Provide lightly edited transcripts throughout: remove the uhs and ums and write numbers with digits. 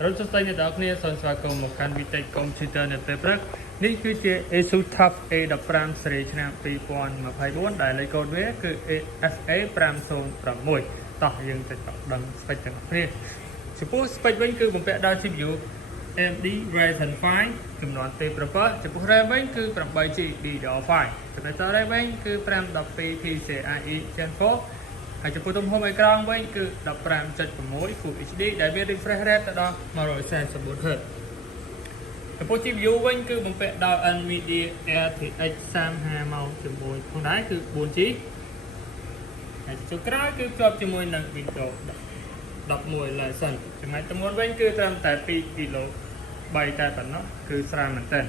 เราจะใช้ในดอกนี้ส่วนสากลmộtการวิจัยคอมพิวเตอร์ในเปเปอร์นี่คือเจ Asus TUF A15 series ឆ្នាំ2024ដែលលេខកូដវាគឺ FA506 តោះយើងទៅដឹង spec ទាំងអស់គ្នាចំពោះ spec វិញគឺបំពាក់ដោយ CPU AMD Ryzen 5 ចំនួនទេប្រព័ន្ធចំពោះ RAM វិញគឺ 8GB DDR5 ចំណែក RAM វិញគឺ 512 PCIe Gen 4 ហើយចំពោះទំហំអេក្រង់វិញគឺ 15.6 Full HD ដែលមាន refresh rate ទៅដល់ 144Hz ចំពោះ GPU វិញគឺបំពាក់ដោយ NVIDIA RTX 3050មកជាមួយផងដែរគឺ 4G ហើយចុងក្រោយគឺភ្ជាប់ជាមួយនឹង Windows 11 Liecense ចំណែកទម្ងន់វិញគឺត្រឹមតែ 2 គីឡូ3តែប៉ុណ្ណោះគឺស្រាលមែនទែន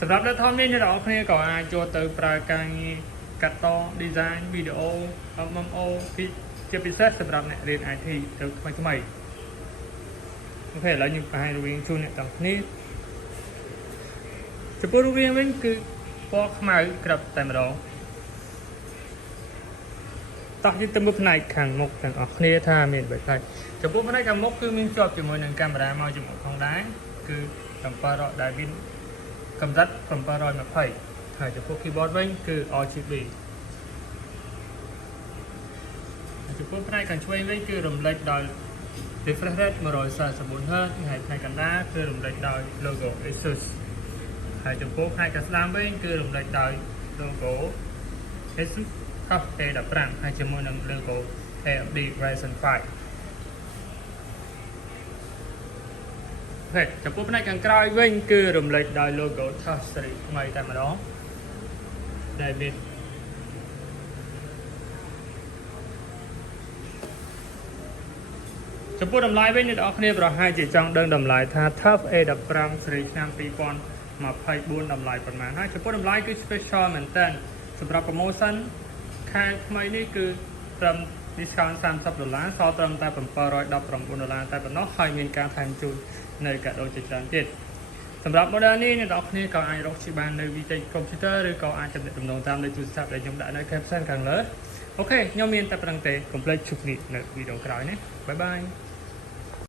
សម្រាប់ laptop នេះអ្នកនរគ្នាក៏អាចចូលទៅប្រើការងារកាត់ត design វីដេអូ MMO ជាពិសេសសម្រាប់អ្នករៀន IT ទៅថ្មីៗអូខេឥឡូវយើងបង្ហាញរូបរាងជូនអ្នកទាំងគ្នាចំពោះរូបរាងវិញគឺពណ៌ខ្មៅក្រិបតែម្ដងតោះយើងទៅមើលផ្នែកខាងមុខទាំងអស់គ្នាថាមានអ្វីខ្លះចំពោះផ្នែកខាងមុខគឺមានជាប់ជាមួយនឹងកាមេរ៉ាមកជាមួយផងដែរគឺ700ដែលមានកម្រិត720ហើយចំពោះ keyboard វិញគឺ RGB ចំពោះផ្នែកខាងឆ្វេងវិញគឺរំលេចដោយ refresh rate 144Hz ហើយផ្នែកកណ្ដាលគឺរំលេចដោយ logo Asus ហើយចំពោះផ្នែកខាងស្ដាំវិញគឺរំលេចដោយ logo Asus TUF A15 ហើយជាមួយនឹង logo AMD Ryzen 5ហេចំពោះផ្នែកខាងក្រោយវិញគឺរំលេចដោយ logo Touch Series ថ្មីតែម្ដងដែលមានចំពោះតម្លៃវិញអ្នកនរគ្នាប្រហែលជាចង់ដឹងតម្លៃថា TUF A15 series ឆ្នាំ2024តម្លៃប៉ុន្មានហើយចំពោះតម្លៃគឺ special មែនតើសម្រាប់ promotion ខែថ្មីនេះគឺត្រឹម discount $30 សល់ត្រឹមតែ$719តែប៉ុណ្ណោះហើយមានការថែមជូននៅកាដូជាច្រើនទៀតសម្រាប់ model នេះអ្នកនរគ្នាក៏អាចរកជាបាននៅវិទ្យាកុំព្យូទ័រឬក៏អាចទំនាក់ទំនងតាមលេខទូរស័ព្ទដែលខ្ញុំដាក់នៅ caption ខាងលើអូខេខ្ញុំមានតែប៉ុណ្្នឹងទេកុំភ្លេចជួបគ្នានៅវីដេអូក្រោយណាបាយបាយ